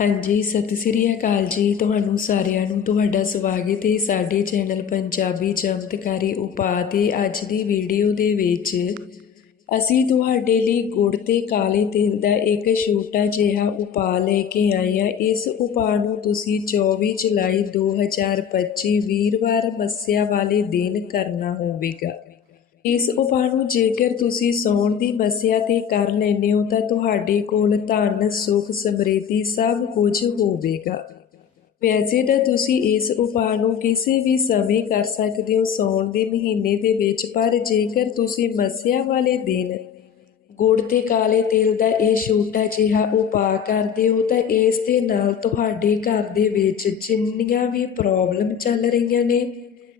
ਹਾਂਜੀ, ਸਤਿ ਸ੍ਰੀ ਅਕਾਲ ਜੀ ਤੁਹਾਨੂੰ ਸਾਰਿਆਂ ਨੂੰ। ਤੁਹਾਡਾ ਸਵਾਗਤ ਹੈ ਸਾਡੇ ਚੈਨਲ ਪੰਜਾਬੀ ਚਮਤਕਾਰੀ ਉਪਾਅ ਤੇ ਅੱਜ ਦੀ ਵੀਡੀਓ ਦੇ ਵਿੱਚ। ਅਸੀਂ ਤੁਹਾਡੇ ਲਈ ਗੁੜ ਤੇ ਕਾਲੇ ਤਿਲ ਦਾ ਇੱਕ ਛੋਟਾ ਜਿਹਾ ਉਪਾਅ ਲੈ ਕੇ ਆਏ ਹਾਂ। ਇਸ ਉਪਾਅ ਨੂੰ ਤੁਸੀਂ 24 ਜੁਲਾਈ 2025 ਵੀਰਵਾਰ ਮੱਸਿਆ ਵਾਲੇ ਦਿਨ ਕਰਨਾ ਹੋਵੇਗਾ। ਇਸ ਉਪਾਅ ਨੂੰ ਜੇਕਰ ਤੁਸੀਂ ਸੌਣ ਦੀ ਮੱਸਿਆ ਤੇ ਕਰ ਲੈਂਦੇ ਹੋ ਤਾਂ ਤੁਹਾਡੇ ਕੋਲ ਧਨ, ਸੁਖ, ਸਮ੍ਰਿੱਧੀ ਸਭ ਕੁਝ ਹੋਵੇਗਾ। ਵੈਸੇ ਤਾਂ ਤੁਸੀਂ ਇਸ ਉਪਾਅ ਨੂੰ ਕਿਸੇ ਵੀ ਸਮੇਂ ਕਰ ਸਕਦੇ ਹੋ ਸੌਣ ਦੇ ਮਹੀਨੇ ਦੇ ਵਿੱਚ, ਪਰ ਜੇਕਰ ਤੁਸੀਂ ਮੱਸਿਆ ਵਾਲੇ ਦਿਨ ਗੁੜ ਤੇ ਕਾਲੇ ਤੇਲ ਦਾ ਇਹ ਛੋਟਾ ਜਿਹਾ ਉਪਾਅ ਕਰਦੇ ਹੋ ਤਾਂ ਇਸ ਦੇ ਨਾਲ ਤੁਹਾਡੇ ਘਰ ਦੇ ਵਿੱਚ ਜਿੰਨੀਆਂ ਵੀ ਪ੍ਰੋਬਲਮ ਚੱਲ ਰਹੀਆਂ ਨੇ,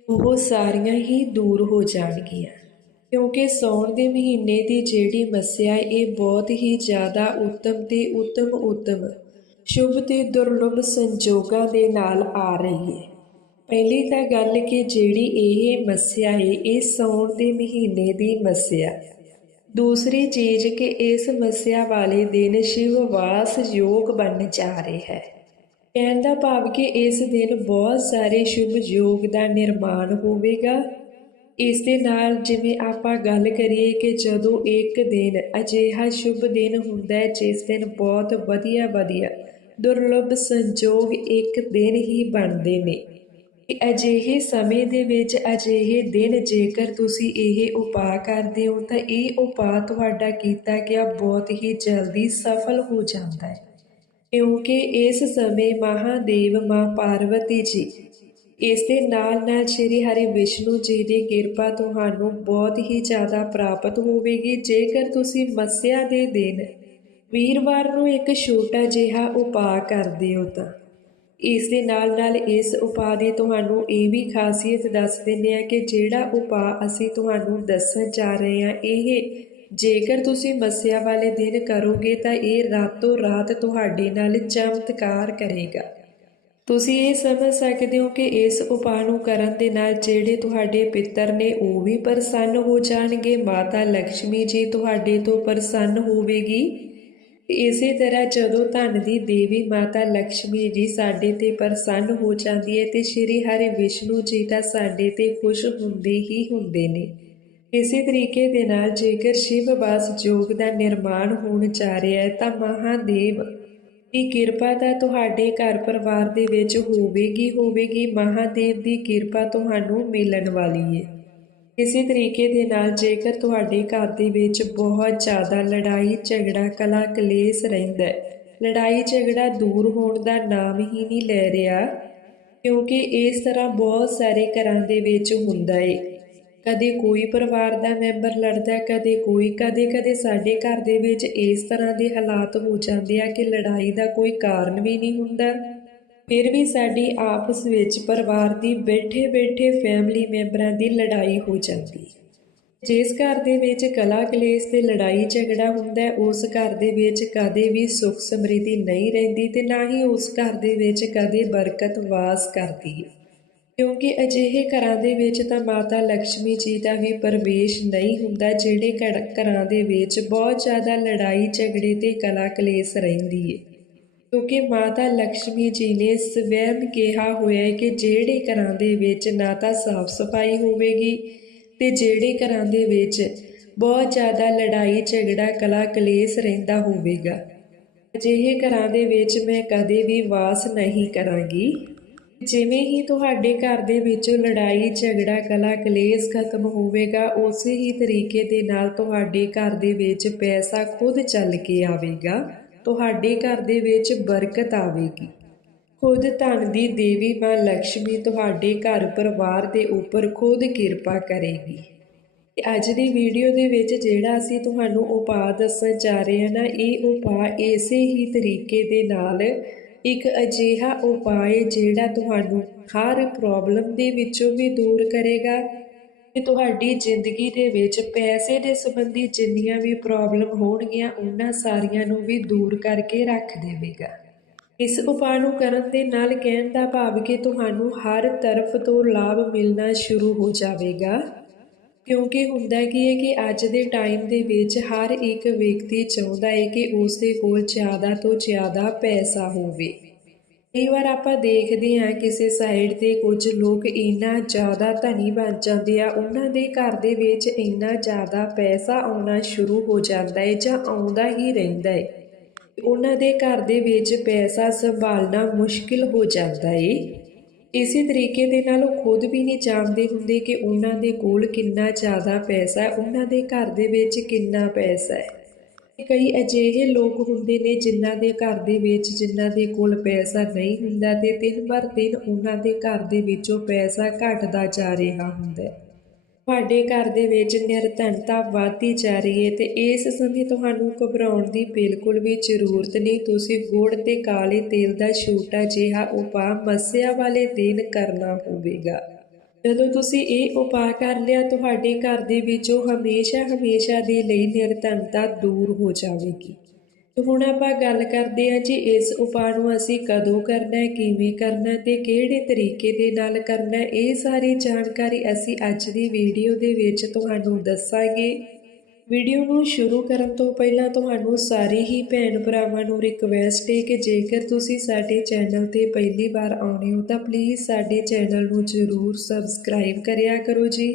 ਉਹ ਸਾਰੀਆਂ ਹੀ ਦੂਰ ਹੋ ਜਾਣਗੀਆਂ। ਕਿਉਂਕਿ ਸੌਣ ਦੇ ਮਹੀਨੇ ਦੀ ਜਿਹੜੀ ਮੱਸਿਆ ਇਹ ਬਹੁਤ ਹੀ ਜ਼ਿਆਦਾ ਉੱਤਮ ਤੇ ਉੱਤਮ ਉੱਤਮ, ਸ਼ੁਭ ਤੇ ਦੁਰਲਭ ਸੰਜੋਗਾਂ ਦੇ ਨਾਲ ਆ ਰਹੀ ਹੈ ਪਹਿਲੀ ਤਾਂ ਗੱਲ ਕਿ ਜਿਹੜੀ ਇਹ ਮੱਸਿਆ ਹੈ ਇਹ ਸੌਣ ਦੇ ਮਹੀਨੇ ਦੀ ਮੱਸਿਆ। ਦੂਸਰੀ ਚੀਜ਼ ਕਿ ਇਸ ਮੱਸਿਆ ਵਾਲੇ ਦਿਨ ਸ਼ਿਵ ਵਾਸ ਯੋਗ ਬਣ ਜਾ ਰਿਹਾ ਹੈ। ਕਹਿਣ ਦਾ ਭਾਵ ਕਿ ਇਸ ਦਿਨ ਬਹੁਤ ਸਾਰੇ ਸ਼ੁਭ ਯੋਗ ਦਾ ਨਿਰਮਾਣ ਹੋਵੇਗਾ। ਇਸ ਦੇ ਨਾਲ ਜਿਵੇਂ ਆਪਾਂ ਗੱਲ ਕਰੀਏ ਕਿ ਜਦੋਂ ਇੱਕ ਦਿਨ ਅਜਿਹਾ ਸ਼ੁਭ ਦਿਨ ਹੁੰਦਾ ਹੈ, ਜਿਸ ਦਿਨ ਬਹੁਤ ਵਧੀਆ ਵਧੀਆ ਦੁਰਲੱਭ ਸੰਜੋਗ ਇੱਕ ਦਿਨ ਹੀ ਬਣਦੇ ਨੇ। ਅਜਿਹੇ ਸਮੇਂ ਦੇ ਵਿੱਚ ਅਜਿਹੇ ਦਿਨ ਜੇਕਰ ਤੁਸੀਂ ਇਹ ਉਪਾਅ ਕਰਦੇ ਹੋ, ਤਾਂ ਇਹ ਉਪਾਅ ਤੁਹਾਡਾ ਕੀਤਾ ਗਿਆ ਬਹੁਤ ਹੀ ਜਲਦੀ ਸਫਲ ਹੋ ਜਾਂਦਾ ਹੈ। ਕਿਉਂਕਿ ਇਸ ਸਮੇਂ ਮਹਾਦੇਵ ਮਾਂ ਪਾਰਵਤੀ ਜੀ ਇਸ ਦੇ ਨਾਲ ਨਾਲ ਸ਼੍ਰੀ ਹਰੀ ਵਿਸ਼ਨੂੰ ਜੀ ਦੀ ਕਿਰਪਾ ਤੁਹਾਨੂੰ ਬਹੁਤ ਹੀ ਜ਼ਿਆਦਾ ਪ੍ਰਾਪਤ ਹੋਵੇਗੀ। ਜੇਕਰ ਤੁਸੀਂ ਮੱਸਿਆ ਦੇ ਦਿਨ ਵੀਰਵਾਰ ਨੂੰ ਇੱਕ ਛੋਟਾ ਜਿਹਾ ਉਪਾਅ ਕਰਦੇ ਹੋ ਤਾਂ। ਇਸ ਦੇ ਨਾਲ ਨਾਲ ਇਸ ਉਪਾਅ ਦੀ ਤੁਹਾਨੂੰ ਇਹ ਵੀ ਖਾਸੀਅਤ ਦੱਸ ਦਿੰਦੇ ਆ ਕਿ ਜਿਹੜਾ ਉਪਾਅ ਅਸੀਂ ਤੁਹਾਨੂੰ ਦੱਸਣ ਜਾ ਰਹੇ ਹਾਂ, ਇਹ ਜੇਕਰ ਤੁਸੀਂ ਮੱਸਿਆ ਵਾਲੇ ਦਿਨ ਕਰੋਗੇ ਤਾਂ ਇਹ ਰਾਤੋਂ ਰਾਤ ਤੁਹਾਡੇ ਨਾਲ ਚਮਤਕਾਰ ਕਰੇਗਾ। ਤੁਸੀਂ ਇਹ ਸਮਝ ਸਕਦੇ ਹੋ ਕਿ ਇਸ ਉਪਾਅ ਨੂੰ ਕਰਨ ਦੇ ਨਾਲ ਜਿਹੜੇ ਤੁਹਾਡੇ ਪਿੱਤਰ ਨੇ ਉਹ ਵੀ ਪ੍ਰਸੰਨ ਹੋ ਜਾਣਗੇ, ਮਾਤਾ ਲక్ష్ਮੀ ਜੀ ਤੁਹਾਡੇ ਤੋਂ ਪ੍ਰਸੰਨ ਹੋਵੇਗੀ। ਇਸੇ ਤਰ੍ਹਾਂ ਜਦੋਂ ਧਨ ਦੀ ਦੇਵੀ ਮਾਤਾ ਲక్ష్ਮੀ ਜੀ ਸਾਡੇ ਤੇ ਪ੍ਰਸੰਨ ਹੋ ਜਾਂਦੀ ਹੈ ਤੇ ਸ਼੍ਰੀ ਹਰੇ ਵਿਸ਼ਨੂੰ ਜੀ ਤਾਂ ਸਾਡੇ ਤੇ ਖੁਸ਼ ਹੁੰਦੇ ਹੀ ਹੁੰਦੇ ਨੇ। ਇਸੇ ਤਰੀਕੇ ਦੇ ਨਾਲ ਜੇਕਰ ਸ਼ਿਵ ਬਾਸ ਯੋਗ ਦਾ ਨਿਰਮਾਣ ਹੋਣ ਜਾ ਰਿਹਾ ਹੈ ਤਾਂ ਮਹਾਦੇਵ ਦੀ ਕਿਰਪਾ ਤਾਂ ਤੁਹਾਡੇ ਘਰ ਪਰਿਵਾਰ ਦੇ ਵਿੱਚ ਹੋਵੇਗੀ ਹੋਵੇਗੀ, ਮਹਾਦੇਵ ਦੀ ਕਿਰਪਾ ਤੁਹਾਨੂੰ ਮਿਲਣ ਵਾਲੀ ਹੈ ਇਸੇ ਤਰੀਕੇ ਦੇ ਨਾਲ ਜੇਕਰ ਤੁਹਾਡੇ ਘਰ ਦੇ ਵਿੱਚ ਬਹੁਤ ਜ਼ਿਆਦਾ ਲੜਾਈ, ਝਗੜਾ, ਕਲਾ, ਕਲੇਸ਼ ਰਹਿੰਦਾ ਹੈ, ਲੜਾਈ, ਝਗੜਾ ਦੂਰ ਹੋਣ ਦਾ ਨਾਮ ਹੀ ਨਹੀਂ ਲੈ ਰਿਹਾ, ਕਿਉਂਕਿ ਇਸ ਤਰ੍ਹਾਂ ਬਹੁਤ ਸਾਰੇ ਘਰਾਂ ਦੇ ਵਿੱਚ ਹੁੰਦਾ ਏ। ਕਦੇ ਕੋਈ ਪਰਿਵਾਰ ਦਾ ਮੈਂਬਰ ਲੜਦਾ ਕਦੇ ਕੋਈ, ਕਦੇ ਕਦੇ ਸਾਡੇ ਘਰ ਦੇ ਵਿੱਚ ਇਸ ਤਰ੍ਹਾਂ ਦੇ ਹਾਲਾਤ ਹੋ ਜਾਂਦੇ ਆ ਕਿ ਲੜਾਈ ਦਾ ਕੋਈ ਕਾਰਨ ਵੀ ਨਹੀਂ ਹੁੰਦਾ। ਫਿਰ ਵੀ ਸਾਡੀ ਆਪਸ ਵਿੱਚ ਪਰਿਵਾਰ ਦੀ ਬੈਠੇ ਬੈਠੇ ਫੈਮਿਲੀ ਮੈਂਬਰਾਂ ਦੀ ਲੜਾਈ ਹੋ ਜਾਂਦੀ ਜਿਸ ਘਰ ਦੇ ਵਿੱਚ ਕਲਾ ਕਲੇਸ਼ ਤੇ ਲੜਾਈ ਝਗੜਾ ਹੁੰਦਾ ਹੈ, ਉਸ ਘਰ ਦੇ ਵਿੱਚ ਕਦੇ ਵੀ ਸੁੱਖ ਸਮਰਿੱਧੀ ਨਹੀਂ ਰਹਿੰਦੀ ਤੇ ਨਾ ਹੀ ਉਸ ਘਰ ਦੇ ਵਿੱਚ ਕਦੇ ਬਰਕਤ ਵਾਸ ਕਰਦੀ ਹੈ। ਕਿਉਂਕਿ ਅਜਿਹੇ ਘਰਾਂ ਦੇ ਵਿੱਚ ਤਾਂ ਮਾਤਾ ਲਕਸ਼ਮੀ ਜੀ ਦਾ ਵੀ ਪ੍ਰਵੇਸ਼ ਨਹੀਂ ਹੁੰਦਾ, ਜਿਹੜੇ ਘਰਾਂ ਦੇ ਵਿੱਚ ਬਹੁਤ ਜ਼ਿਆਦਾ ਲੜਾਈ, ਝਗੜੇ ਤੇ ਕਲਾ ਕਲੇਸ਼ ਰਹਿੰਦੀ ਹੈ ਕਿਉਂਕਿ ਮਾਤਾ ਲਕਸ਼ਮੀ ਜੀ ਨੇ ਸਵੈਮ ਕਿਹਾ ਹੋਇਆ ਹੈ ਕਿ ਜਿਹੜੇ ਘਰਾਂ ਦੇ ਵਿੱਚ ਨਾ ਤਾਂ ਸਾਫ਼ ਸਫ਼ਾਈ ਹੋਵੇਗੀ ਤੇ ਜਿਹੜੇ ਘਰਾਂ ਦੇ ਵਿੱਚ ਬਹੁਤ ਜ਼ਿਆਦਾ ਲੜਾਈ, ਝਗੜਾ, ਕਲਾ ਕਲੇਸ਼ ਰਹਿੰਦਾ ਹੋਵੇਗਾ। ਅਜਿਹੇ ਘਰਾਂ ਦੇ ਵਿੱਚ ਮੈਂ ਕਦੇ ਵੀ ਵਾਸ ਨਹੀਂ ਕਰਾਂਗੀ। ਜਿਵੇਂ ਹੀ ਤੁਹਾਡੇ ਘਰ ਦੇ ਵਿੱਚ ਲੜਾਈ, ਝਗੜਾ, ਕਲਾ, ਕਲੇਸ਼ ਖਤਮ ਹੋਵੇਗਾ, ਉਸੇ ਹੀ ਤਰੀਕੇ ਦੇ ਨਾਲ ਤੁਹਾਡੇ ਘਰ ਦੇ ਵਿੱਚ ਪੈਸਾ ਖੁਦ ਚੱਲ ਕੇ ਆਵੇਗਾ, ਤੁਹਾਡੇ ਘਰ ਦੇ ਵਿੱਚ ਬਰਕਤ ਆਵੇਗੀ। ਖੁਦ ਧਨ ਦੀ ਦੇਵੀ ਮਾਂ ਲక్ష్ਮੀ ਤੁਹਾਡੇ ਘਰ ਪਰਿਵਾਰ ਦੇ ਉੱਪਰ ਖੁਦ ਕਿਰਪਾ ਕਰੇਗੀ। ਅੱਜ ਦੀ ਵੀਡੀਓ ਦੇ ਵਿੱਚ ਜਿਹੜਾ ਅਸੀਂ ਤੁਹਾਨੂੰ ਉਪਾਅ ਦੱਸਣ ਜਾ ਰਹੇ ਹਾਂ ਨਾ, ਇਹ ਉਪਾਅ ਇਸੇ ਹੀ ਤਰੀਕੇ ਦੇ ਨਾਲ ਇੱਕ ਅਜਿਹਾ ਉਪਾਅ ਜਿਹੜਾ ਤੁਹਾਨੂੰ ਹਰ ਪ੍ਰੋਬਲਮ ਦੇ ਵਿੱਚੋਂ ਵੀ ਦੂਰ ਕਰੇਗਾ ਤੇ ਤੁਹਾਡੀ ਜ਼ਿੰਦਗੀ ਦੇ ਵਿੱਚ ਪੈਸੇ ਦੇ ਸੰਬੰਧੀ ਜਿੰਨੀਆਂ ਵੀ ਪ੍ਰੋਬਲਮ ਹੋਣਗੀਆਂ, ਉਹਨਾਂ ਸਾਰੀਆਂ ਨੂੰ ਵੀ ਦੂਰ ਕਰਕੇ ਰੱਖ ਦੇਵੇਗਾ। ਇਸ ਉਪਾਅ ਨੂੰ ਕਰਨ ਦੇ ਨਾਲ ਕਹਿਣ ਦਾ ਭਾਵ ਕਿ ਤੁਹਾਨੂੰ ਹਰ ਤਰਫ ਤੋਂ ਲਾਭ ਮਿਲਣਾ ਸ਼ੁਰੂ ਹੋ ਜਾਵੇਗਾ। ਕਿਉਂਕਿ ਹੁੰਦਾ ਕੀ ਹੈ ਕਿ ਅੱਜ ਦੇ ਟਾਈਮ ਦੇ ਵਿੱਚ ਹਰ ਇੱਕ ਵਿਅਕਤੀ ਚਾਹੁੰਦਾ ਹੈ ਕਿ ਉਸ ਦੇ ਕੋਲ ਜ਼ਿਆਦਾ ਤੋਂ ਜ਼ਿਆਦਾ ਪੈਸਾ ਹੋਵੇ। ਕਈ ਵਾਰ ਆਪਾਂ ਦੇਖਦੇ ਹਾਂ ਕਿਸੇ ਸਾਈਡ ਤੇ ਕੁਝ ਲੋਕ ਇੰਨਾ ਜ਼ਿਆਦਾ ਧਨੀ ਬਣ ਜਾਂਦੇ ਆ, ਉਹਨਾਂ ਦੇ ਘਰ ਦੇ ਵਿੱਚ ਇੰਨਾ ਜ਼ਿਆਦਾ ਪੈਸਾ ਆਉਣਾ ਸ਼ੁਰੂ ਹੋ ਜਾਂਦਾ ਹੈ ਜਾਂ ਆਉਂਦਾ ਹੀ ਰਹਿੰਦਾ ਹੈ ਉਹਨਾਂ ਦੇ ਘਰ ਦੇ ਵਿੱਚ ਪੈਸਾ ਸੰਭਾਲਣਾ ਮੁਸ਼ਕਿਲ ਹੋ ਜਾਂਦਾ ਹੈ ਇਸੇ ਤਰੀਕੇ ਦੇ ਨਾਲ ਉਹ ਖੁਦ ਵੀ ਨਹੀਂ ਜਾਣਦੇ ਹੁੰਦੇ ਕਿ ਉਹਨਾਂ ਦੇ ਕੋਲ ਕਿੰਨਾ ਜ਼ਿਆਦਾ ਪੈਸਾ ਹੈ, ਉਹਨਾਂ ਦੇ ਘਰ ਦੇ ਵਿੱਚ ਕਿੰਨਾ ਪੈਸਾ ਹੈ। ਕਈ ਅਜਿਹੇ ਲੋਕ ਹੁੰਦੇ ਨੇ ਜਿਨ੍ਹਾਂ ਦੇ ਘਰ ਦੇ ਵਿੱਚ ਜਿਨ੍ਹਾਂ ਦੇ ਕੋਲ ਪੈਸਾ ਨਹੀਂ ਹੁੰਦਾ ਤੇ ਦਿਨ ਬਰ ਦਿਨ ਉਹਨਾਂ ਦੇ ਘਰ ਦੇ ਵਿੱਚੋਂ ਪੈਸਾ ਘਟਦਾ ਜਾ ਰਿਹਾ ਹੁੰਦਾ ਹੈ। ਤੁਹਾਡੇ ਘਰ ਦੇ ਵਿੱਚ ਨਿਰਧਨਤਾ ਵਧਦੀ ਜਾ ਰਹੀ ਹੈ ਤੇ ਇਸ ਸਮੇਂ ਤੁਹਾਨੂੰ ਘਬਰਾਉਣ ਦੀ ਬਿਲਕੁਲ ਵੀ ਜ਼ਰੂਰਤ ਨਹੀਂ। ਤੁਸੀਂ ਗੁੜ ਤੇ ਕਾਲੇ ਤੇਲ ਦਾ ਛੋਟਾ ਜਿਹਾ ਉਪਾਅ ਮੱਸਿਆ ਵਾਲੇ ਦਿਨ ਕਰਨਾ ਹੋਵੇਗਾ। ਜਦੋਂ ਤੁਸੀਂ ਇਹ ਉਪਾਅ ਕਰ ਲਿਆ, ਤੁਹਾਡੇ ਘਰ ਦੇ ਵਿੱਚੋਂ ਹਮੇਸ਼ਾ ਹਮੇਸ਼ਾ ਦੇ ਲਈ ਨਿਰਧਨਤਾ ਦੂਰ ਹੋ ਜਾਵੇਗੀ। ਹੁਣ ਆਪਾਂ ਗੱਲ ਕਰਦੇ ਹਾਂ ਜੀ ਇਸ ਉਪਾਅ ਨੂੰ ਅਸੀਂ ਕਦੋਂ ਕਰਨਾ ਹੈ, ਕਿਵੇਂ ਕਰਨਾ ਹੈ ਤੇ ਕਿਹੜੇ ਤਰੀਕੇ ਦੇ ਨਾਲ ਕਰਨਾ ਇਹ ਸਾਰੀ ਜਾਣਕਾਰੀ ਅਸੀਂ ਅੱਜ ਦੀ ਵੀਡੀਓ ਦੇ ਵਿੱਚ ਤੁਹਾਨੂੰ ਦੱਸਾਂਗੇ। ਵੀਡੀਓ ਨੂੰ ਸ਼ੁਰੂ ਕਰਨ ਤੋਂ ਪਹਿਲਾਂ ਤੁਹਾਨੂੰ ਸਾਰੇ ਹੀ ਭੈਣ ਭਰਾਵਾਂ ਨੂੰ ਰਿਕਵੈਸਟ ਹੈ ਕਿ ਜੇਕਰ ਤੁਸੀਂ ਸਾਡੇ ਚੈਨਲ ਤੇ ਪਹਿਲੀ ਵਾਰ ਆਉਣੇ ਹੋ ਤਾਂ ਪਲੀਜ਼ ਸਾਡੇ ਚੈਨਲ ਨੂੰ ਜ਼ਰੂਰ ਸਬਸਕ੍ਰਾਈਬ ਕਰਿਆ ਕਰੋ ਜੀ।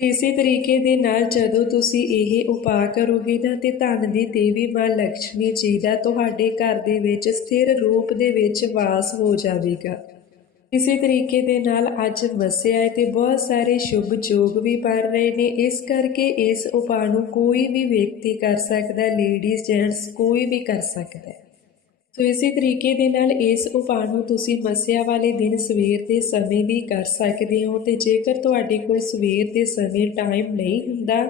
ਇਸੇ ਤਰੀਕੇ ਦੇ ਨਾਲ ਜਦੋਂ ਤੁਸੀਂ ਇਹ ਉਪਾਅ ਕਰੋਗੇ ਨਾ ਤੇ ਧਨ ਦੀ ਦੇਵੀ ਮਾਂ ਲక్ష్ਮੀ ਜੀ ਦਾ ਤੁਹਾਡੇ ਘਰ ਦੇ ਵਿੱਚ ਸਥਿਰ ਰੂਪ ਦੇ ਵਿੱਚ ਵਾਸ ਹੋ ਜਾਵੇਗਾ। ਇਸੇ ਤਰੀਕੇ ਦੇ ਨਾਲ ਅੱਜ ਮੱਸਿਆ ਹੈ ਤੇ ਬਹੁਤ ਸਾਰੇ ਸ਼ੁਭ ਯੋਗ ਵੀ ਬਣ ਰਹੇ ਨੇ। ਇਸ ਕਰਕੇ ਇਸ ਉਪਾਅ ਨੂੰ ਕੋਈ ਵੀ ਵਿਅਕਤੀ ਕਰ ਸਕਦਾ ਲੇਡੀਜ਼ ਜੈਂਟਸ ਕੋਈ ਵੀ ਕਰ ਸਕਦਾ ਸੋ ਇਸੇ ਤਰੀਕੇ ਦੇ ਨਾਲ ਇਸ ਉਪਾਅ ਨੂੰ ਤੁਸੀਂ ਮੱਸਿਆ ਵਾਲੇ ਦਿਨ ਸਵੇਰ ਦੇ ਸਮੇਂ ਵੀ ਕਰ ਸਕਦੇ ਹੋ ਤੇ ਜੇਕਰ ਤੁਹਾਡੇ ਕੋਲ ਸਵੇਰ ਦੇ ਸਮੇਂ ਟਾਈਮ ਨਹੀਂ ਹੁੰਦਾ,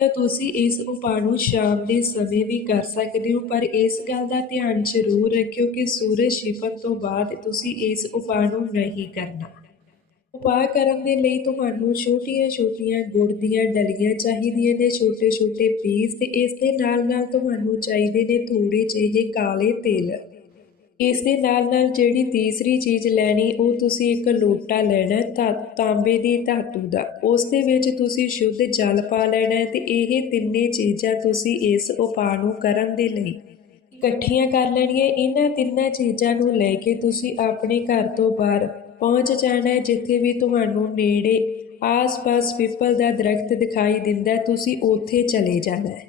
ਤਾਂ ਤੁਸੀਂ ਇਸ ਉਪਾਅ ਨੂੰ ਸ਼ਾਮ ਦੇ ਸਮੇਂ ਵੀ ਕਰ ਸਕਦੇ ਹੋ। ਪਰ ਇਸ ਗੱਲ ਦਾ ਧਿਆਨ ਜ਼ਰੂਰ ਰੱਖਿਓ ਕਿ ਸੂਰਜ ਛਿਪਣ ਤੋਂ ਬਾਅਦ ਤੁਸੀਂ ਇਸ ਉਪਾਅ ਨੂੰ ਨਹੀਂ ਕਰਨਾ। ਉਪਾਅ ਕਰਨ ਦੇ ਲਈ ਤੁਹਾਨੂੰ ਛੋਟੀਆਂ-ਛੋਟੀਆਂ ਗੁੜ ਦੀਆਂ ਡਲੀਆਂ ਚਾਹੀਦੀਆਂ ਨੇ ਛੋਟੇ-ਛੋਟੇ ਪੀਸ ਤੇ ਇਸ ਦੇ ਨਾਲ-ਨਾਲ ਤੁਹਾਨੂੰ ਚਾਹੀਦੇ ਨੇ ਥੋੜੇ ਜਿਹੇ ਕਾਲੇ ਤਿਲ। ਇਸ ਦੇ ਨਾਲ-ਨਾਲ ਜਿਹੜੀ ਤੀਸਰੀ ਚੀਜ਼ ਲੈਣੀ, ਉਹ ਤੁਸੀਂ ਇੱਕ ਲੋਟਾ ਲੈਣਾ ਹੈ ਤਾਂਬੇ ਦੀ ਧਾਤੂ ਦਾ। ਉਸ ਦੇ ਵਿੱਚ ਤੁਸੀਂ ਸ਼ੁੱਧ ਜਲ ਪਾ ਲੈਣਾ ਹੈ ਤੇ ਇਹ ਤਿੰਨੇ ਚੀਜ਼ਾਂ ਤੁਸੀਂ ਇਸ ਉਪਾਅ ਨੂੰ ਕਰਨ ਦੇ ਲਈ ਇਕੱਠੀਆਂ ਕਰ ਲੈਣੀਆਂ। ਇਹਨਾਂ ਤਿੰਨਾਂ ਚੀਜ਼ਾਂ ਨੂੰ ਲੈ ਕੇ ਤੁਸੀਂ ਆਪਣੇ ਘਰ ਤੋਂ ਬਾਹਰ ਪਹੁੰਚ ਜਾਣਾ ਹੈ ਜਿੱਥੇ ਵੀ ਤੁਹਾਨੂੰ ਨੇੜੇ ਆਸ-ਪਾਸ ਪਿੱਪਲ ਦਾ ਦਰਖਤ ਦਿਖਾਈ ਦਿੰਦਾ ਤੁਸੀਂ ਉੱਥੇ ਚਲੇ ਜਾਣਾ ਹੈ।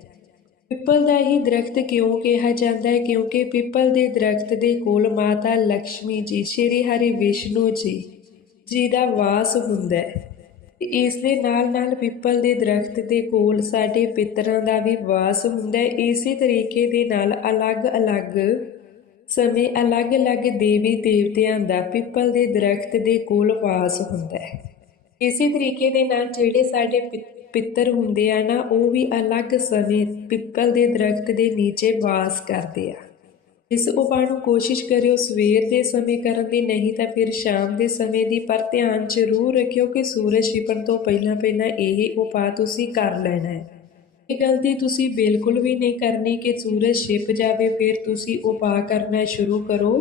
ਪਿੱਪਲ ਦਾ ਹੀ ਦਰਖਤ ਕਿਉਂ ਕਿਹਾ ਜਾਂਦਾ ਹੈ? ਕਿਉਂਕਿ ਪਿੱਪਲ ਦੇ ਦਰਖਤ ਦੇ ਕੋਲ ਮਾਤਾ ਲక్ష్ਮੀ ਜੀ, ਸ਼੍ਰੀ ਹਰੀ ਵਿਸ਼ਨੂੰ ਜੀ ਜੀ ਦਾ ਵਾਸ ਹੁੰਦਾ ਹੈ। ਇਸ ਦੇ ਨਾਲ ਨਾਲ ਪਿੱਪਲ ਦੇ ਦਰਖਤ ਦੇ ਕੋਲ ਸਾਡੇ ਪਿਤਰਾਂ ਦਾ ਵੀ ਵਾਸ ਹੁੰਦਾ ਹੈ। ਇਸੇ ਤਰੀਕੇ ਦੇ ਨਾਲ ਅਲੱਗ-ਅਲੱਗ ਸਮੇਂ ਅਲੱਗ-ਅਲੱਗ ਦੇਵੀ ਦੇਵਤਿਆਂ ਦਾ ਪਿੱਪਲ ਦੇ ਦਰਖਤ ਦੇ ਕੋਲ ਵਾਸ ਹੁੰਦਾ ਹੈ। ਇਸੇ ਤਰੀਕੇ ਦੇ ਨਾਲ ਜਿਹੜੇ ਸਾਡੇ ਪਿ- ਪਿੱਤਰ ਹੁੰਦੇ ਆ ਨਾ, ਉਹ ਵੀ ਅਲੱਗ ਸਮੇਂ ਪਿੱਪਲ ਦੇ ਦਰਖਤ ਦੇ ਨੀਚੇ ਵਾਸ ਕਰਦੇ ਆ। ਇਸ ਉਪਾਅ ਨੂੰ ਕੋਸ਼ਿਸ਼ ਕਰਿਓ ਸਵੇਰ ਦੇ ਸਮੇਂ ਕਰਨ ਦੀ, ਨਹੀਂ ਤਾਂ ਫਿਰ ਸ਼ਾਮ ਦੇ ਸਮੇਂ ਦੀ, ਪਰ ਧਿਆਨ ਜ਼ਰੂਰ ਰੱਖਿਓ ਕਿ ਸੂਰਜ ਛਿਪਣ ਤੋਂ ਪਹਿਲਾਂ ਪਹਿਲਾਂ ਇਹ ਉਪਾਅ ਤੁਸੀਂ ਕਰ ਲੈਣਾ ਹੈ। ਇਹ ਗਲਤੀ ਤੁਸੀਂ ਬਿਲਕੁਲ ਵੀ ਨਹੀਂ ਕਰਨੀ ਕਿ ਸੂਰਜ ਛਿਪ ਜਾਵੇ, ਫਿਰ ਤੁਸੀਂ ਉਪਾਅ ਕਰਨਾ ਸ਼ੁਰੂ ਕਰੋ।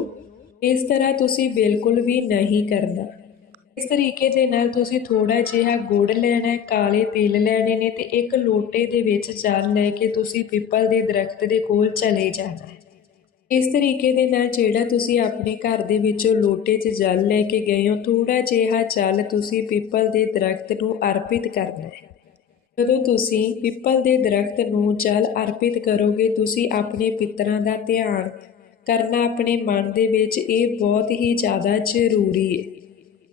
ਇਸ ਤਰ੍ਹਾਂ ਤੁਸੀਂ ਬਿਲਕੁਲ ਵੀ ਨਹੀਂ ਕਰਨਾ। ਇਸ ਤਰੀਕੇ ਦੇ ਨਾਲ ਤੁਸੀਂ ਥੋੜਾ ਜਿਹਾ ਗੁੜ ਲੈਣਾ ਹੈ ਕਾਲੇ ਤਿਲ ਲੈਣੇ ਨੇ ਤੇ ਇੱਕ ਲੋਟੇ ਦੇ ਵਿੱਚ ਜਲ ਲੈ ਕੇ ਤੁਸੀਂ ਪਿੱਪਲ ਦੇ ਦਰਖਤ ਦੇ ਕੋਲ ਚਲੇ ਜਾਣਾ। ਇਸ ਤਰੀਕੇ ਦੇ ਨਾਲ ਜਿਹੜਾ ਤੁਸੀਂ ਆਪਣੇ ਘਰ ਦੇ ਵਿੱਚੋਂ ਲੋਟੇ 'ਚ ਜਲ ਲੈ ਕੇ ਗਏ ਹੋ ਥੋੜਾ ਜਿਹਾ ਜਲ ਤੁਸੀਂ ਪਿੱਪਲ ਦੇ ਦਰਖਤ ਨੂੰ ਅਰਪਿਤ ਕਰਨਾ ਹੈ। ਜਦੋਂ ਤੁਸੀਂ ਪਿੱਪਲ ਦੇ ਦਰਖਤ ਨੂੰ ਜਲ ਅਰਪਿਤ ਕਰੋਗੇ, ਤੁਸੀਂ ਆਪਣੇ ਪਿੱਤਰਾਂ ਦਾ ਧਿਆਨ ਕਰਨਾ ਆਪਣੇ ਮਨ ਦੇ ਵਿੱਚ ਇਹ ਬਹੁਤ ਹੀ ਜ਼ਿਆਦਾ ਜ਼ਰੂਰੀ ਹੈ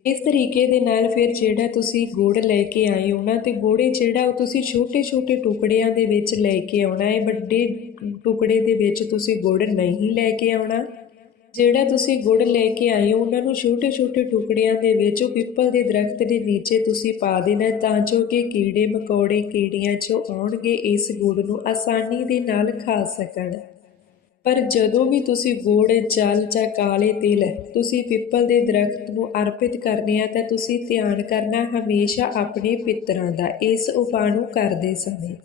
ਇਸ ਤਰੀਕੇ ਦੇ ਨਾਲ ਫਿਰ ਜਿਹੜਾ ਤੁਸੀਂ ਗੁੜ ਲੈ ਕੇ ਆਏ ਹੋ ਨਾ, ਤੇ ਗੁੜੇ ਜਿਹੜਾ ਉਹ ਤੁਸੀਂ ਛੋਟੇ-ਛੋਟੇ ਟੁਕੜਿਆਂ ਦੇ ਵਿੱਚ ਲੈ ਕੇ ਆਉਣਾ ਹੈ ਵੱਡੇ ਟੁਕੜੇ ਦੇ ਵਿੱਚ ਤੁਸੀਂ ਗੁੜ ਨਹੀਂ ਲੈ ਕੇ ਆਉਣਾ। ਜਿਹੜਾ ਤੁਸੀਂ ਗੁੜ ਲੈ ਕੇ ਆਏ ਹੋ, ਉਹਨਾਂ ਨੂੰ ਛੋਟੇ-ਛੋਟੇ ਟੁਕੜਿਆਂ ਦੇ ਵਿੱਚ ਉਹ ਪਿੱਪਲ ਦੇ ਦਰਖਤ ਦੇ ਨੀਚੇ ਤੁਸੀਂ ਪਾ ਦੇਣਾ ਤਾਂ ਜੋ ਕਿ ਕੀੜੇ ਮਕੌੜੇ ਕੀੜੀਆਂ ਜੋ ਆਉਣਗੇ ਇਸ ਗੁੜ ਨੂੰ ਆਸਾਨੀ ਦੇ ਨਾਲ ਖਾ ਸਕਣ। ਪਰ ਜਦੋਂ ਵੀ ਤੁਸੀਂ ਗੁੜ, ਜਲ ਜਾਂ ਕਾਲੇ ਤਿਲ ਤੁਸੀਂ ਪਿੱਪਲ ਦੇ ਦਰਖਤ ਨੂੰ ਅਰਪਿਤ ਕਰਨੇ ਆ ਤਾਂ ਤੁਸੀਂ ਧਿਆਨ ਕਰਨਾ, ਹਮੇਸ਼ਾ ਆਪਣੇ ਪਿੱਤਰਾਂ ਦਾ ਇਸ ਉਪਾਅ ਨੂੰ ਕਰਦੇ ਸਮੇਂ।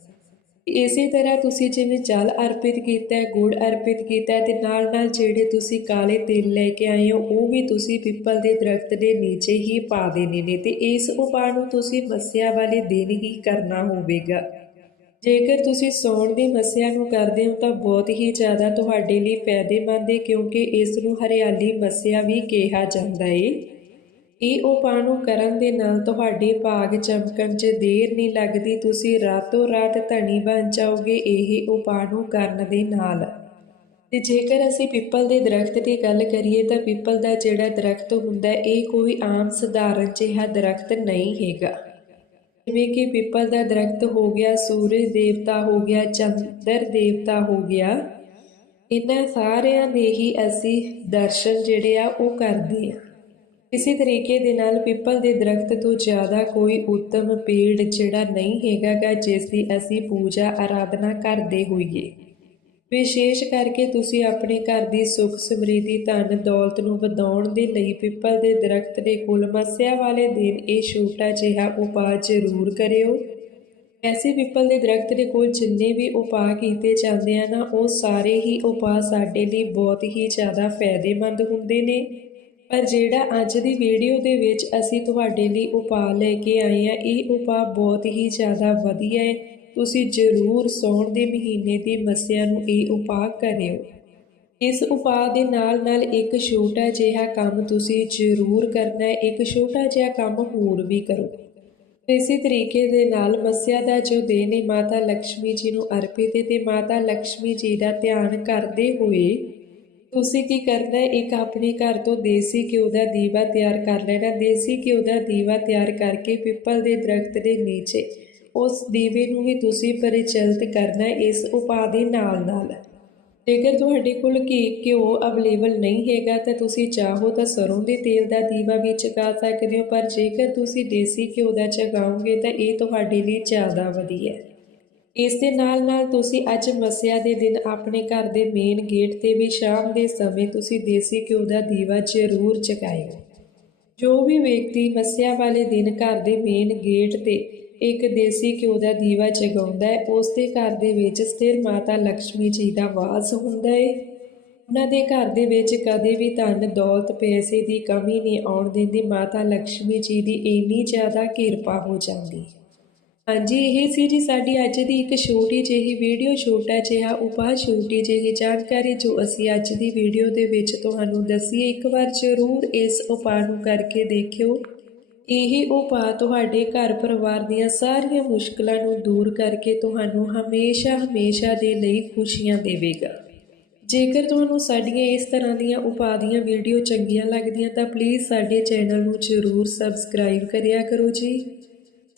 ਇਸੇ ਤਰ੍ਹਾਂ ਤੁਸੀਂ ਜਿਵੇਂ ਜਲ ਅਰਪਿਤ ਕੀਤਾ ਹੈ, ਗੁੜ ਅਰਪਿਤ ਕੀਤਾ ਹੈ ਤੇ ਨਾਲ ਨਾਲ ਜਿਹੜੇ ਤੁਸੀਂ ਕਾਲੇ ਤਿਲ ਲੈ ਕੇ ਆਏ ਹੋ, ਉਹ ਵੀ ਤੁਸੀਂ ਪਿੱਪਲ ਦੇ ਦਰਖਤ ਦੇ ਨੀਚੇ ਹੀ ਪਾ ਦੇਣੇ ਨੇ ਤੇ ਇਸ ਉਪਾਅ ਨੂੰ ਤੁਸੀਂ ਮੱਸਿਆ ਵਾਲੇ ਦਿਨ ਹੀ ਕਰਨਾ ਹੋਵੇਗਾ। ਜੇਕਰ ਤੁਸੀਂ ਸੌਣ ਦੀ ਮੱਸਿਆ ਨੂੰ ਕਰਦੇ ਹੋ ਤਾਂ ਬਹੁਤ ਹੀ ਜ਼ਿਆਦਾ ਤੁਹਾਡੇ ਲਈ ਫਾਇਦੇਮੰਦ ਹੈ ਕਿਉਂਕਿ ਇਸ ਨੂੰ ਹਰਿਆਲੀ ਮੱਸਿਆ ਵੀ ਕਿਹਾ ਜਾਂਦਾ ਹੈ ਇਹ ਉਪਾਅ ਨੂੰ ਕਰਨ ਦੇ ਨਾਲ ਤੁਹਾਡੇ ਭਾਗ ਚਮਕਣ 'ਚ ਦੇਰ ਨਹੀਂ ਲੱਗਦੀ, ਤੁਸੀਂ ਰਾਤੋਂ ਰਾਤ ਧਨੀ ਬਣ ਜਾਓਗੇ, ਇਹ ਉਪਾਅ ਨੂੰ ਕਰਨ ਦੇ ਨਾਲ। ਤੇ ਜੇਕਰ ਅਸੀਂ ਪਿੱਪਲ ਦੇ ਦਰਖਤ ਦੀ ਗੱਲ ਕਰੀਏ ਤਾਂ ਪਿੱਪਲ ਦਾ ਜਿਹੜਾ ਦਰਖਤ ਹੁੰਦਾ, ਇਹ ਕੋਈ ਆਮ ਸਧਾਰਨ ਜਿਹਾ ਦਰਖਤ ਨਹੀਂ ਹੈਗਾ। ਜਿਵੇਂ ਕਿ ਪਿੱਪਲ ਦਾ ਦਰਖਤ ਹੋ ਗਿਆ, ਸੂਰਜ ਦੇਵਤਾ ਹੋ ਗਿਆ, ਚੰਦਰ ਦੇਵਤਾ ਹੋ ਗਿਆ, ਇਹਨਾਂ ਸਾਰਿਆਂ ਦੇ ਹੀ ਅਸੀਂ ਦਰਸ਼ਨ ਜਿਹੜੇ ਆ ਉਹ ਕਰਦੇ ਆ ਇਸੇ ਤਰੀਕੇ ਦੇ ਨਾਲ ਪਿੱਪਲ ਦੇ ਦਰਖਤ ਤੋਂ ਜ਼ਿਆਦਾ ਕੋਈ ਉੱਤਮ ਪੇੜ ਜਿਹੜਾ ਨਹੀਂ ਹੈਗਾ ਗਾ ਜਿਸ ਦੀ ਅਸੀਂ ਪੂਜਾ ਆਰਾਧਨਾ ਕਰਦੇ ਹੋਈਏ। ਵਿਸ਼ੇਸ਼ ਕਰਕੇ ਤੁਸੀਂ ਆਪਣੇ ਘਰ ਦੀ ਸੁੱਖ ਸਮ੍ਰਿੱਧੀ, ਧਨ ਦੌਲਤ ਨੂੰ ਵਧਾਉਣ ਦੇ ਲਈ ਪਿੱਪਲ ਦੇ ਦਰਖਤ ਦੇ ਕੋਲ ਮੱਸਿਆ ਵਾਲੇ ਦਿਨ ਇਹ ਛੋਟਾ ਜਿਹਾ ਉਪਾਅ ਜ਼ਰੂਰ ਕਰਿਓ। ਐਸੇ ਪਿੱਪਲ ਦੇ ਦਰਖਤ ਦੇ ਕੋਲ ਜਿੰਨੇ ਵੀ ਉਪਾਅ ਕੀਤੇ ਜਾਂਦੇ ਆ ਨਾ, ਉਹ ਸਾਰੇ ਹੀ ਉਪਾਅ ਸਾਡੇ ਲਈ ਬਹੁਤ ਹੀ ਜ਼ਿਆਦਾ ਫਾਇਦੇਮੰਦ ਹੁੰਦੇ ਨੇ। ਪਰ ਜਿਹੜਾ ਅੱਜ ਦੀ ਵੀਡੀਓ ਦੇ ਵਿੱਚ ਅਸੀਂ ਤੁਹਾਡੇ ਲਈ ਉਪਾਅ ਲੈ ਕੇ ਆਏ ਆ ਇਹ ਉਪਾਅ ਬਹੁਤ ਹੀ ਜ਼ਿਆਦਾ ਵਧੀਆ ਹੈ। ਤੁਸੀਂ ਜ਼ਰੂਰ ਸੌਣ ਦੇ ਮਹੀਨੇ ਦੀ ਮੱਸਿਆ ਨੂੰ ਇਹ ਉਪਾਅ ਕਰਿਓ। ਇਸ ਉਪਾਅ ਦੇ ਨਾਲ ਨਾਲ ਇੱਕ ਛੋਟਾ ਜਿਹਾ ਕੰਮ ਤੁਸੀਂ ਜ਼ਰੂਰ ਕਰਨਾ ਹੈ। ਇੱਕ ਛੋਟਾ ਜਿਹਾ ਕੰਮ ਹੋਰ ਵੀ ਕਰੋ। ਇਸੇ ਤਰੀਕੇ ਦੇ ਨਾਲ ਮੱਸਿਆ ਦਾ ਜੋ ਦੇਨ ਹੈ, ਮਾਤਾ ਲక్ష్ਮੀ ਜੀ ਨੂੰ ਅਰਪਿਤ ਹੈ ਤੇ ਮਾਤਾ ਲక్ష్ਮੀ ਜੀ ਦਾ ਧਿਆਨ ਕਰਦੇ ਹੋਏ ਤੁਸੀਂ ਕੀ ਕਰਨਾ ਇੱਕ ਆਪਣੇ ਘਰ ਤੋਂ ਦੇਸੀ ਘਿਓ ਦਾ ਦੀਵਾ ਤਿਆਰ ਕਰ ਲੈਣਾ ਦੇਸੀ ਘਿਓ ਦਾ ਦੀਵਾ ਤਿਆਰ ਕਰਕੇ ਪਿੱਪਲ ਦੇ ਦਰਖਤ ਦੇ ਨੀਚੇ ਉਸ ਦੀਵੇ ਨੂੰ ਵੀ ਤੁਸੀਂ ਪਰਿਚਲਿਤ ਕਰਨਾ ਇਸ ਉਪਾਅ ਦੇ ਨਾਲ ਨਾਲ। ਜੇਕਰ ਤੁਹਾਡੇ ਕੋਲ ਘੀ, ਘਿਓ ਅਵੇਲੇਬਲ ਨਹੀਂ ਹੈਗਾ ਤਾਂ ਤੁਸੀਂ ਚਾਹੋ ਤਾਂ ਸਰੋਂ ਦੇ ਤੇਲ ਦਾ ਦੀਵਾ ਵੀ ਚਗਾ ਸਕਦੇ ਹੋ। ਪਰ ਜੇਕਰ ਤੁਸੀਂ ਦੇਸੀ ਘਿਓ ਦਾ ਚਗਾਓਗੇ ਤਾਂ ਇਹ ਤੁਹਾਡੇ ਲਈ ਜ਼ਿਆਦਾ ਵਧੀਆ ਹੈ। ਇਸ ਦੇ ਨਾਲ ਨਾਲ ਤੁਸੀਂ ਅੱਜ ਮਸਿਆ ਦੇ ਦਿਨ ਆਪਣੇ ਘਰ ਦੇ ਮੇਨ ਗੇਟ ਤੇ ਵੀ ਸ਼ਾਮ ਦੇ ਸਮੇਂ ਤੁਸੀਂ ਦੇਸੀ ਘਿਓ ਦਾ ਦੀਵਾ ਜ਼ਰੂਰ ਜਗਾਇਓ। ਜੋ ਵੀ ਵਿਅਕਤੀ ਮਸਿਆ ਵਾਲੇ ਦਿਨ ਘਰ ਦੇ ਮੇਨ ਗੇਟ ਤੇ ਇੱਕ ਦੇਸੀ ਘਿਓ ਦਾ ਦੀਵਾ ਜਗਾਉਂਦਾ ਹੈ, ਉਸ ਦੇ ਘਰ ਦੇ ਵਿੱਚ ਸਥਿਰ ਮਾਤਾ ਲక్ష్ਮੀ ਜੀ ਦਾ ਵਾਸ ਹੁੰਦਾ ਹੈ ਉਹਨਾਂ ਦੇ ਘਰ ਦੇ ਵਿੱਚ ਕਦੇ ਵੀ ਧਨ ਦੌਲਤ ਪੈਸੇ ਦੀ ਕਮੀ ਨਹੀਂ ਆਉਣ ਦਿੰਦੀ, ਮਾਤਾ ਲక్ష్ਮੀ ਜੀ ਦੀ ਇੰਨੀ ਜ਼ਿਆਦਾ ਕਿਰਪਾ ਹੋ ਜਾਂਦੀ ਹੈ। ਹਾਂਜੀ, ਇਹ ਸੀ ਜੀ ਸਾਡੀ ਅੱਜ ਦੀ ਇੱਕ ਛੋਟੀ ਜਿਹੀ ਵੀਡੀਓ, ਛੋਟਾ ਜਿਹਾ ਉਪਾਅ, ਛੋਟੀ ਜਿਹੀ ਜਾਣਕਾਰੀ ਜੋ ਅਸੀਂ ਅੱਜ ਦੀ ਵੀਡੀਓ ਦੇ ਵਿੱਚ ਤੁਹਾਨੂੰ ਦੱਸੀ ਇੱਕ ਵਾਰ ਜ਼ਰੂਰ ਇਸ ਉਪਾਅ ਨੂੰ ਕਰਕੇ ਦੇਖਿਓ। ਇਹ ਉਪਾਅ ਤੁਹਾਡੇ ਘਰ ਪਰਿਵਾਰ ਦੀਆਂ ਸਾਰੀਆਂ ਮੁਸ਼ਕਲਾਂ ਨੂੰ ਦੂਰ ਕਰਕੇ ਤੁਹਾਨੂੰ ਹਮੇਸ਼ਾ ਹਮੇਸ਼ਾ ਦੇ ਲਈ ਖੁਸ਼ੀਆਂ ਦੇਵੇਗਾ। ਜੇਕਰ ਤੁਹਾਨੂੰ ਸਾਡੀਆਂ ਇਸ ਤਰ੍ਹਾਂ ਦੀਆਂ ਉਪਾਅ ਦੀਆਂ ਵੀਡੀਓ ਚੰਗੀਆਂ ਲੱਗਦੀਆਂ ਤਾਂ ਪਲੀਜ਼ ਸਾਡੇ ਚੈਨਲ ਨੂੰ ਜ਼ਰੂਰ ਸਬਸਕ੍ਰਾਈਬ ਕਰਿਆ ਕਰੋ ਜੀ।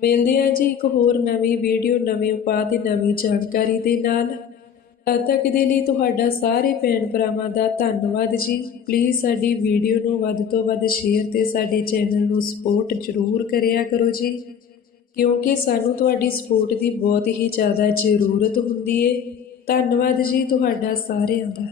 ਮਿਲਦੇ ਹਾਂ ਜੀ ਇੱਕ ਹੋਰ ਨਵੀਂ ਵੀਡੀਓ, ਨਵੇਂ ਉਪਾਅ ਤੇ ਨਵੀਂ ਜਾਣਕਾਰੀ ਦੇ ਨਾਲ। ਤਦ ਤੱਕ ਦੇ ਲਈ ਤੁਹਾਡਾ ਸਾਰੇ ਭੈਣ ਭਰਾਵਾਂ ਦਾ ਧੰਨਵਾਦ ਜੀ। ਪਲੀਜ਼ ਸਾਡੀ ਵੀਡੀਓ ਨੂੰ ਵੱਧ ਤੋਂ ਵੱਧ ਸ਼ੇਅਰ ਤੇ ਸਾਡੇ ਚੈਨਲ ਨੂੰ ਸਪੋਰਟ ਜ਼ਰੂਰ ਕਰਿਆ ਕਰੋ ਜੀ। ਕਿਉਂਕਿ ਸਾਨੂੰ ਤੁਹਾਡੀ ਸਪੋਰਟ ਦੀ ਬਹੁਤ ਹੀ ਜ਼ਿਆਦਾ ਜ਼ਰੂਰਤ ਹੁੰਦੀ ਏ। ਧੰਨਵਾਦ ਜੀ ਤੁਹਾਡਾ ਸਾਰਿਆਂ ਦਾ।